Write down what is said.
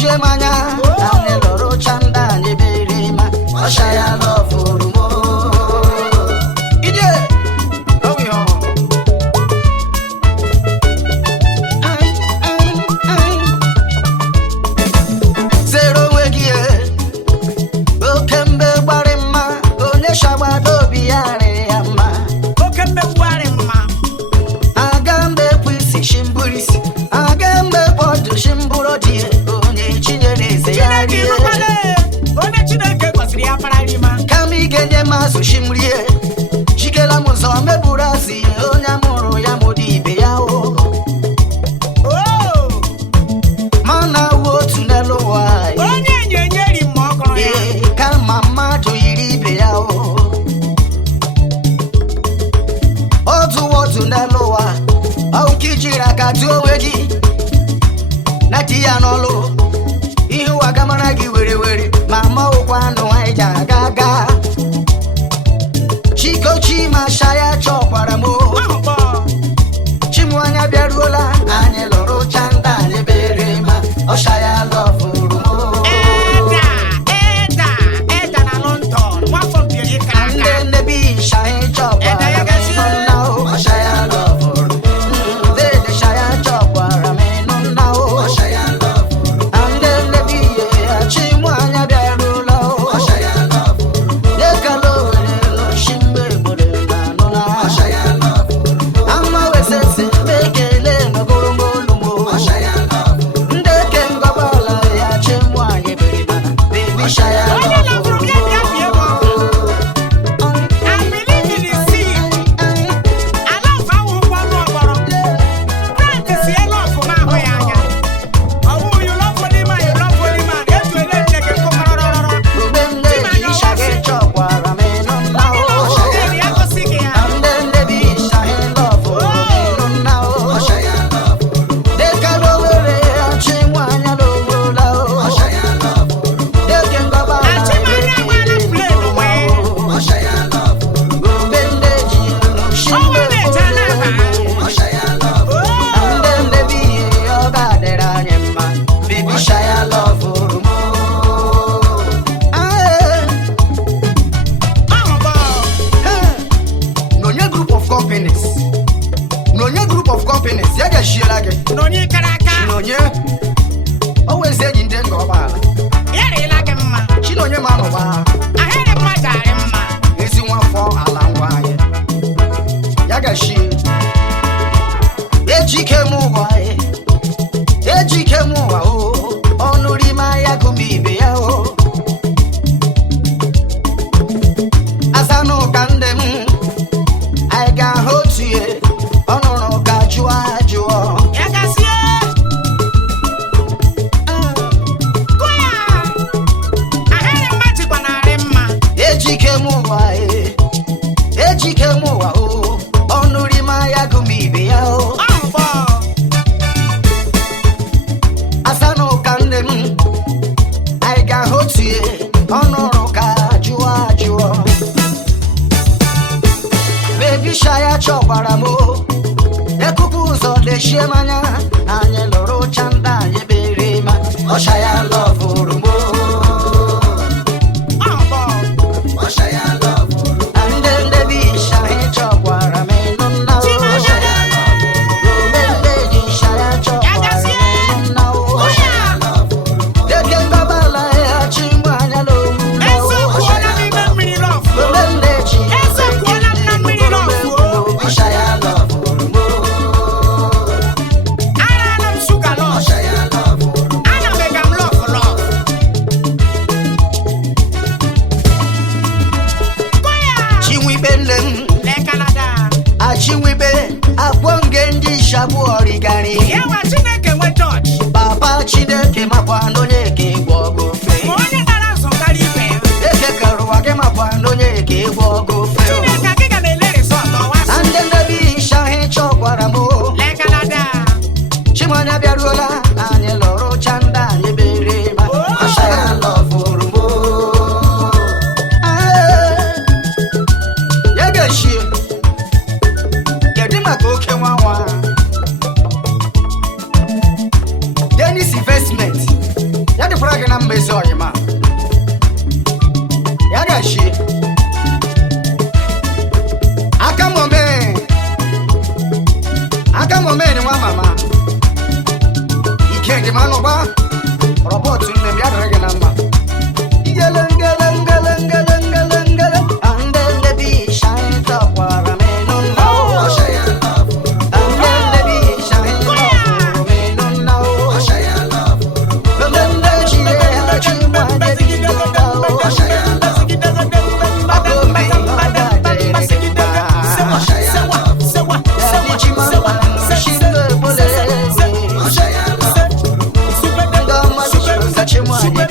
shemanya ane loro chanda ni berima oshaya love rumo ije oh yo zero wegie okembe gbarema onye shawado biare ama okembe gbarema agambe kwisi shimburisi agambe bodu shimburo die onye chinyere eze ya rie onye Chineke gosiri ya pararima kami genye masu shimrie shikela muzo meburasi onye amuru ya mudi ibe ya o mana wo tunelo wa onye nyenyeri mmokoro ya kama mmadụ yiri ibe ya o otu n'elu ụwa ọ nke ijiri aka tụọ onwe gị na di ya n'ọlụ ihe ụwa gamara gị were were ma mawụkwa anụ anyị ji aga aga chikochi ma shaya chọkwara m chimwanya bịaruola anyị lụrụ chanda anyị bere ma ọ shaya lọfụrụ m shemanya anyị lụrụ chanda anyị bere ma ọshaya lọfụrụ m ọshaya lọfụrụ ndị ndebi shahi chọkwara m ịnụ nna ọshaya lọfụrụ ndị ji shaya chọkwara m ịnụ nna ọshaya lọfụrụ deke ngabala ya chimwa anya n'owu ọshaya lọfụrụ ndị ji ọshaya lọfụrụ shabu origari yawa Chineke nwe church papa Chineke makwa ndonye ke gwogo fe onye dara so kari ibe eke karuwa ke makwa ndonye ke gwogo fe Chineke ke ga na-ele resort ọwa ande ndebi shahi chokwara mo le Canada chimanya bịaruola anyị lụrụ chanda anyị bere ma ọshaya lọfụrụ mo ya ga-eshi kedu maka oke nwa Robot nne m ya dịrị gị na mma. Ngele ngele ngele ngele ngele ngele. Andele bi shine takwara m enu nna o. Andele bi shine takwara m enu nna o. Mbembe chie ha chimwa dedi nna o. Akome ọga dịrị gị mma. Daddy chimama shingo bole. Ndoma shingo chimwa dedi